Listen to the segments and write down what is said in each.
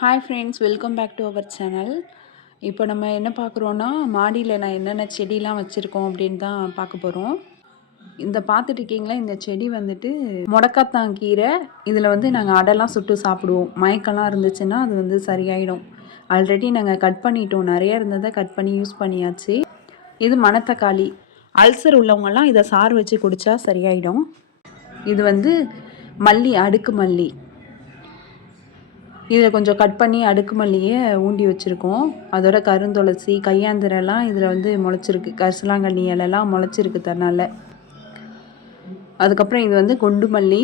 Hi friends, welcome back to our channel. இப்போ நம்ம என்ன பார்க்குறோன்னா, மாடியில் நான் என்னென்ன செடிலாம் வச்சுருக்கோம் அப்படின்னு தான் பார்க்க போகிறோம். இந்த பார்த்துட்டு இருக்கீங்களா, இந்த செடி வந்துட்டு முடக்கத்தான் கீரை. இதில் வந்து நாங்கள் அடைலாம் சுட்டு சாப்பிடுவோம். மயக்கம்லாம் இருந்துச்சுன்னா அது வந்து சரியாயிடும். ஆல்ரெடி நாங்கள் கட் பண்ணிட்டோம், நிறைய இருந்ததை கட் பண்ணி யூஸ் பண்ணியாச்சு. இது மணத்தக்காளி. அல்சர் உள்ளவங்கலாம் இதை சாறு வச்சு குடித்தா சரியாயிடும். இது வந்து மல்லி, அடுக்கு மல்லி. இதில் கொஞ்சம் கட் பண்ணி அடுக்கு மல்லியை ஊண்டி வச்சுருக்கோம். அதோட கருந்துளசி, கையாந்திரெல்லாம் இதில் வந்து முளைச்சிருக்கு. கரிசலாங்கண்ணி இலைலாம் முளைச்சிருக்கு தன்னால். அதுக்கப்புறம் இது வந்து குண்டு மல்லி.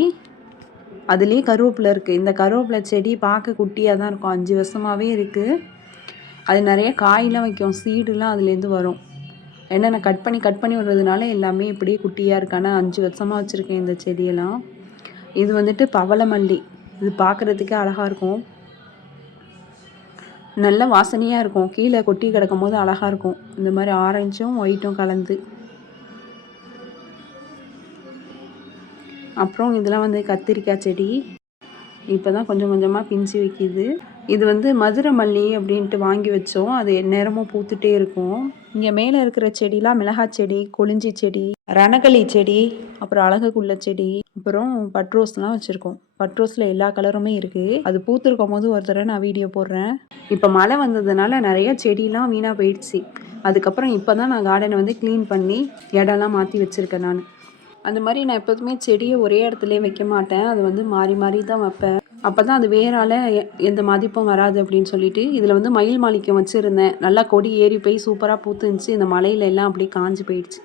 அதுலேயே கருவேப்பிலை இருக்குது. இந்த கருவேப்பிலை செடி பார்க்க குட்டியாக தான் இருக்கும். 5 வருஷமாகவே இருக்குது. அது நிறைய காயெலாம் வைக்கும். சீடுலாம் அதுலேருந்து வரும். ஏன்னா நான் கட் பண்ணி வர்றதுனால எல்லாமே இப்படியே குட்டியாக இருக்கு. ஆனால் 5 வருஷமாக வச்சுருக்கேன் இந்த செடியெல்லாம். இது வந்துட்டு பவளமல்லி. இது பார்க்குறதுக்கே அழகாக இருக்கும். நல்ல வாசனையாக இருக்கும். கீழே கொட்டி கிடக்கும் போது அழகாக இருக்கும். இந்த மாதிரி ஆரஞ்சும் ஒயிட்டும் கலந்து. அப்புறம் இதெல்லாம் வந்து கத்திரிக்காய் செடி. இப்போ தான் கொஞ்சம் கொஞ்சமாக பிஞ்சு வைக்கிது. இது வந்து மதுரை மல்லி அப்படின்ட்டு வாங்கி வச்சோம். அது எந்நேரமும் பூத்துட்டே இருக்கும். இங்கே மேலே இருக்கிற செடிலாம் மிளகாய் செடி, கொளிஞ்சி செடி, ரணகளி செடி, அப்புறம் அழகுக்குள்ள செடி, அப்புறம் பட்ரோஸ்லாம் வச்சுருக்கோம். பட்ரோஸில் எல்லா கலருமே இருக்குது. அது பூத்துருக்கும் போது ஒரு தடவை நான் வீடியோ போடுறேன். இப்போ மழை வந்ததுனால நிறைய செடிலாம் வீணாக போயிடுச்சு. அதுக்கப்புறம் இப்போ தான் நான் கார்டனை வந்து க்ளீன் பண்ணி இடம்லாம் மாற்றி வச்சுருக்கேன் நான். அந்த மாதிரி நான் எப்போதுமே செடியை ஒரே இடத்துலையே வைக்க மாட்டேன். அது வந்து மாறி மாறி தான் வைப்பேன். அப்போ தான் அது வேறால் எந்த மதிப்பும் வராது அப்படின்னு சொல்லிட்டு இதில் வந்து மயில் மாணிக்கம் வச்சுருந்தேன். நல்லா கொடி ஏறி போய் சூப்பராக பூத்துருந்துச்சு. இந்த மலையில எல்லாம் அப்படியே காஞ்சி போயிடுச்சு.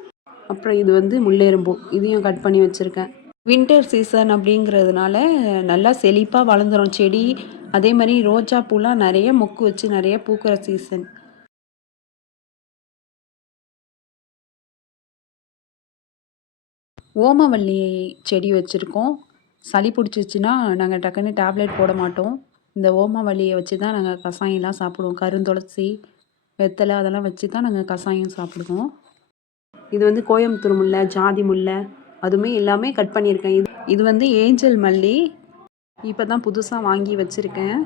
அப்புறம் இது வந்து முல்லேரும்பூ. இதையும் கட் பண்ணி வச்சுருக்கேன். வின்டர் சீசன் அப்படிங்கிறதுனால நல்லா செழிப்பாக வளர்ந்துடும் செடி. அதே மாதிரி ரோஜா பூலாம் நிறைய மொக்கு வச்சு நிறைய பூக்கிற சீசன். ஓமவல்லி செடி வச்சுருக்கோம். சளி பிடிச்சிச்சின்னா நாங்கள் டக்குன்னு டேப்லெட் போட மாட்டோம். இந்த ஓமவல்லியை வச்சு தான் நாங்கள் கஷாயம்லாம் சாப்பிடுவோம். கருந்துளசி, வெத்தலை அதெல்லாம் வச்சு தான் நாங்கள் கஷாயம் சாப்பிடுவோம். இது வந்து கோயம்புத்தூர் முல்லை, ஜாதி முல்லை, அதுவுமே எல்லாமே கட் பண்ணியிருக்கேன். இது வந்து ஏஞ்சல் மல்லி. இப்போ தான் புதுசாக வாங்கி வச்சுருக்கேன்.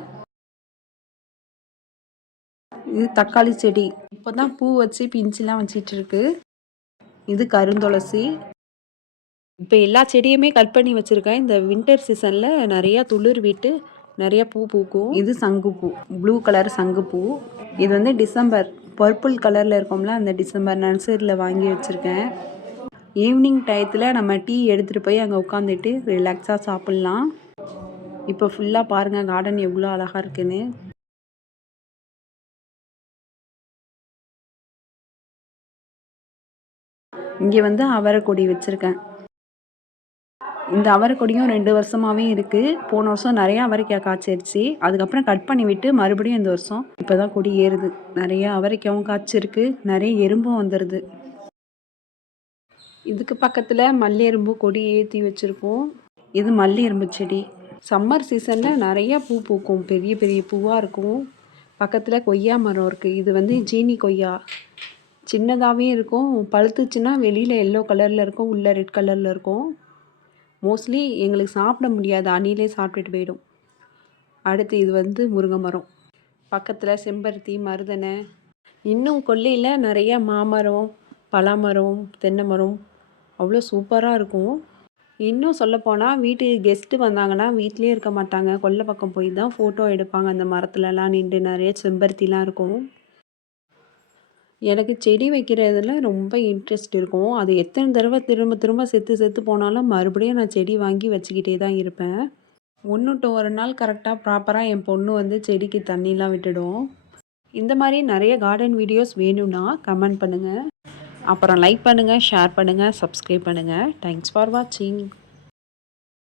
இது தக்காளி செடி. இப்போ தான் பூ வச்சு பிஞ்சுலாம் வச்சிட்ருக்கு. இது கருந்துளசி. இப்போ எல்லா செடியுமே கட் பண்ணி வச்சுருக்கேன். இந்த வின்டர் சீசனில் நிறையா துளிர் விட்டு நிறைய பூ பூக்கும். இது சங்குப்பூ, ப்ளூ கலர் சங்குப்பூ. இது வந்து டிசம்பர் பர்பிள் கலரில் இருக்கும்ல, அந்த டிசம்பர் நர்சரியில் வாங்கி வச்சுருக்கேன். ஈவினிங் டயத்தில் நம்ம டீ எடுத்துகிட்டு போய் அங்கே உட்காந்துட்டு ரிலாக்ஸாக சாப்பிட்லாம். இப்போ ஃபுல்லாக பாருங்கள் கார்டன் எவ்வளோ அழகாக இருக்குன்னு. இங்கே வந்து அவரைக்கொடி வச்சுருக்கேன். இந்த அவரைக்கொடியும் 2 வருஷமாகவே இருக்குது. போன வருஷம் நிறையா அவரைக்காய் காய்ச்சிருச்சு. அதுக்கப்புறம் கட் பண்ணி விட்டு மறுபடியும் இந்த வருஷம் இப்போ தான் கொடி ஏறுது. நிறையா அவரைக்காயும் காய்ச்சிருக்கு. நிறைய எறும்பும் வந்துடுது. இதுக்கு பக்கத்தில் மல்லியெரும்பு கொடி ஏற்றி வச்சுருக்கோம். இது மல்லியெரும்பு செடி. சம்மர் சீசனில் நிறையா பூ பூக்கும். பெரிய பெரிய பூவாக இருக்கும். பக்கத்தில் கொய்யா மரம் இருக்குது. இது வந்து ஜீனி கொய்யா. சின்னதாகவே இருக்கும். பழுத்துச்சுன்னா வெளியில் எல்லோ கலரில் இருக்கும், உள்ளே ரெட் கலரில் இருக்கும். மோஸ்ட்லி எங்களுக்கு சாப்பிட முடியாது, அணிலே சாப்பிட்டுட்டு போயிடும். அடுத்து இது வந்து முருங்கை மரம். பக்கத்தில் செம்பருத்தி, மருதனை. இன்னும் கொல்லையில் நிறைய மாமரம், பலாமரம், தென்னை மரம் அவ்வளோ சூப்பராக இருக்கும். இன்னும் சொல்லப்போனால் வீட்டுக்கு கெஸ்ட்டு வந்தாங்கன்னா வீட்டிலே இருக்க மாட்டாங்க. கொல்லை பக்கம் போய் தான் ஃபோட்டோ எடுப்பாங்க. அந்த மரத்துலலாம் நின்று நிறைய செம்பருத்திலாம் இருக்கும். எனக்கு செடி வைக்கிறதுல ரொம்ப இன்ட்ரெஸ்ட் இருக்கும். அது எத்தனை தடவை திரும்ப திரும்ப செத்து போனாலும் மறுபடியும் நான் செடி வாங்கி வச்சுக்கிட்டே தான் இருப்பேன். 1 to 1 நாள் கரெக்டாக ப்ராப்பராக என் பொண்ணு வந்து செடிக்கு தண்ணிலாம் விட்டுடும். இந்த மாதிரி நிறைய கார்டன் வீடியோஸ் வேணும்னா கமெண்ட் பண்ணுங்கள். அப்புறம் லைக் பண்ணுங்கள், ஷேர் பண்ணுங்கள், சப்ஸ்கிரைப் பண்ணுங்கள். தேங்க்ஸ் ஃபார் வாட்சிங்.